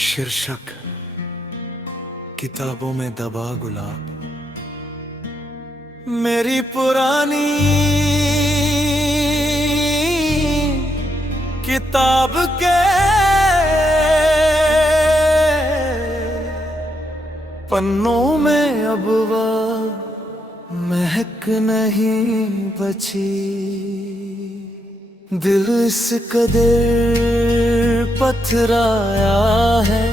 शीर्षक किताबों में दबा गुलाब। मेरी पुरानी किताब के पन्नों में अब वह महक नहीं बची। दिल इस कदर पथराया है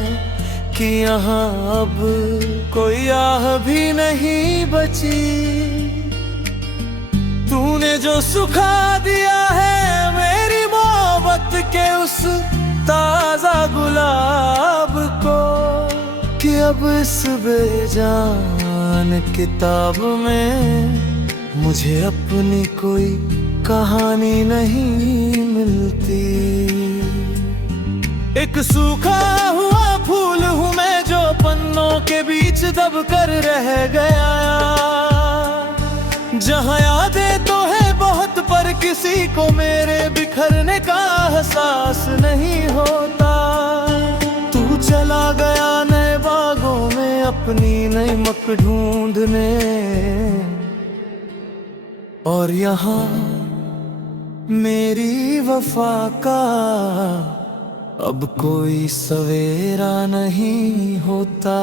कि यहाँ अब कोई आह भी नहीं बची। तूने जो सुखा दिया है मेरी मोहब्बत के उस ताजा गुलाब को, कि अब इस बेजान किताब में मुझे अपनी कोई कहानी नहीं मिलती। एक सूखा हुआ फूल हूँ मैं जो पन्नों के बीच दब कर रह गया। जहाँ यादें तो है बहुत पर किसी को मेरे बिखरने का एहसास नहीं होता। तू चला गया नए बागों में अपनी नई मक ढूंढने, और यहाँ मेरी वफा का अब कोई सवेरा नहीं होता।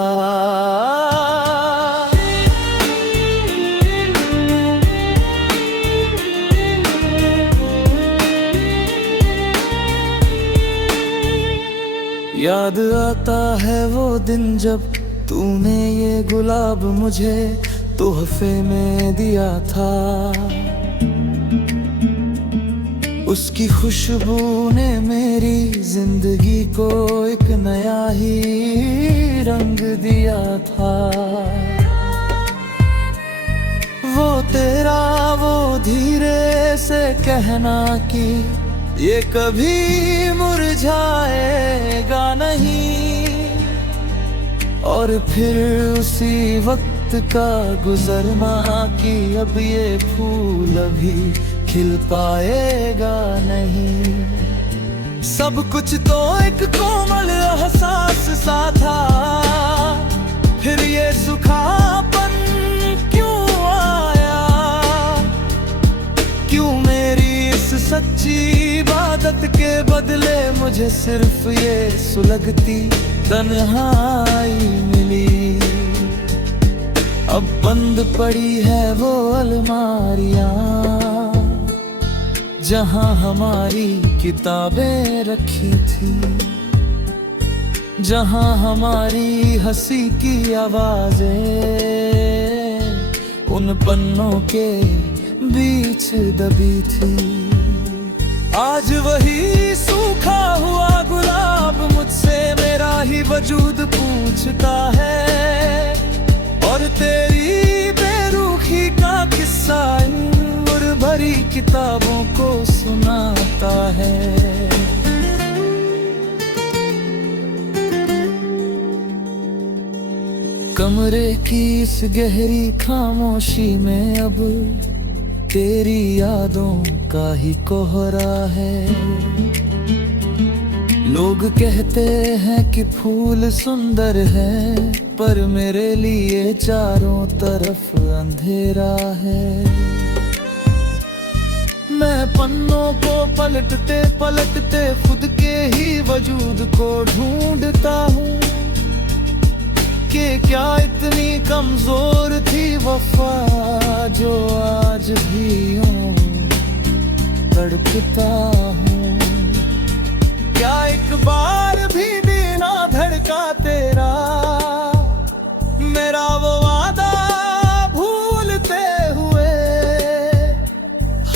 याद आता है वो दिन जब तूने ये गुलाब मुझे तोहफे में दिया था। उसकी खुशबू ने मेरी जिंदगी को एक नया ही रंग दिया था। वो तेरा वो धीरे से कहना कि ये कभी मुरझाएगा नहीं, और फिर उसी वक्त का गुजरना कि अब ये फूल अभी खिल पाएगा नहीं। सब कुछ तो एक कोमल एहसास सा था, फिर ये सुखापन क्यों आया? क्यों मेरी इस सच्ची इबादत के बदले मुझे सिर्फ ये सुलगती तन्हाई मिली। अब बंद पड़ी है वो अलमारियां जहाँ हमारी किताबें रखी थी, जहाँ हमारी हंसी की आवाजें उन पन्नों के बीच दबी थी। आज वही सूखा हुआ गुलाब मुझसे मेरा ही वजूद पूछता है, और तेरी बेरुखी का किस्सा उम्र भरी किताबों को सुनाता है। कमरे की इस गहरी खामोशी में अब तेरी यादों का ही कोहरा है। लोग कहते हैं कि फूल सुंदर है, पर मेरे लिए चारों तरफ अंधेरा है। मैं पन्नों को पलटते पलटते खुद के ही वजूद को ढूंढता हूँ कि क्या इतनी कमजोर थी वफा जो आज भी यूं तड़पता हूँ। क्या एक बार भी दिल ना धड़का तेरा, मेरा वो वादा भूलते हुए?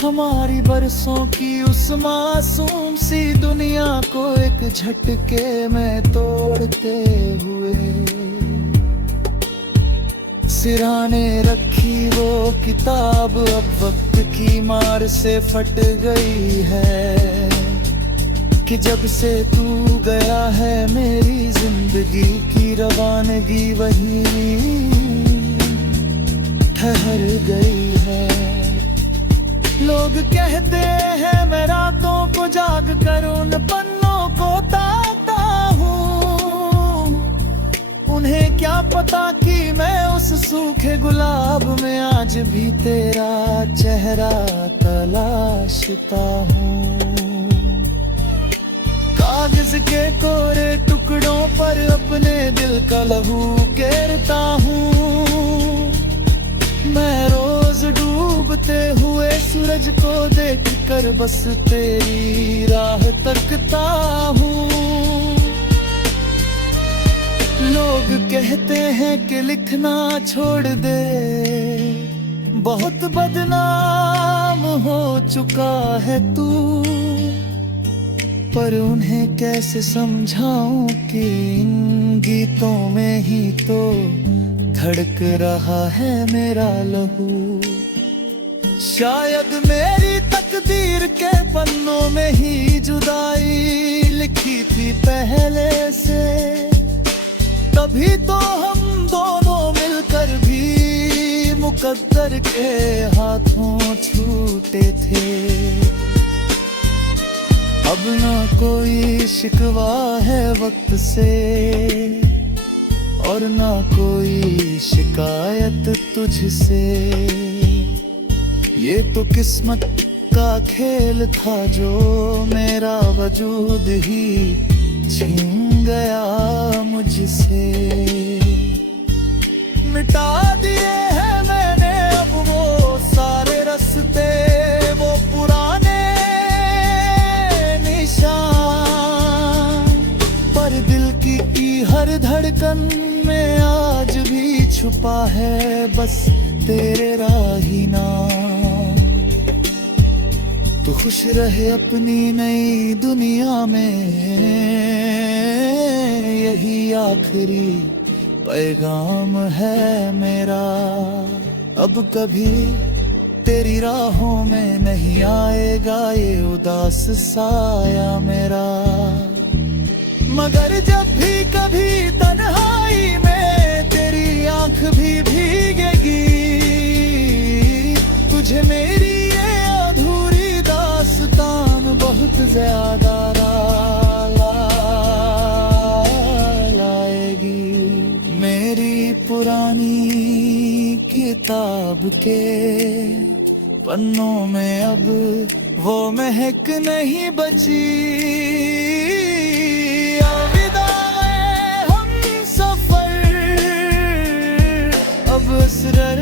हमारी बरसों की उस मासूम सी दुनिया को एक झटके में तोड़ते हुए, सिराने रखी वो किताब अब वक्त की मार से फट गई है। कि जब से तू गया है मेरी जिंदगी की रवानगी वही ठहर गई है। लोग कहते हैं मैं रातों को जाग कर उन पन्नों को ताकता हूँ, सूखे गुलाब में आज भी तेरा चेहरा तलाशता हूँ। कागज के कोरे टुकड़ों पर अपने दिल का लहू केरता हूँ। मैं रोज डूबते हुए सूरज को देख कर बस तेरी राह तकता हूँ। लोग कहते हैं कि लिखना छोड़ दे, बहुत बदनाम हो चुका है तू। पर उन्हें कैसे समझाऊं कि इन गीतों में ही तो धड़क रहा है मेरा लहू। शायद मेरी तकदीर के पन्नों में ही जुदाई लिखी थी पहले से, तभी तो हम दोनों मिलकर भी मुकद्दर के हाथों छूटे थे। अब ना कोई शिकवा है वक्त से और ना कोई शिकायत तुझसे। ये तो किस्मत का खेल था जो मेरा वजूद ही छीन गया मुझसे। मिटा दिए हैं मैंने अब वो सारे रास्ते, वो पुराने निशान। पर दिल की हर धड़कन में आज भी छुपा है बस तेरे राही नाम। तू खुश रहे अपनी नई दुनिया में, यही आखिरी पैगाम है मेरा। अब कभी तेरी राहों में नहीं आएगा ये उदास साया मेरा। मगर जब भी कभी तन्हाई में तेरी आंख भी भीगेगी, तुझे मेरी ये अधूरी दास्तान बहुत ज्यादा लाएगी। मेरी पुरानी किताब के पन्नों में अब वो महक नहीं बची। अलविदा हम सफर, अब असरर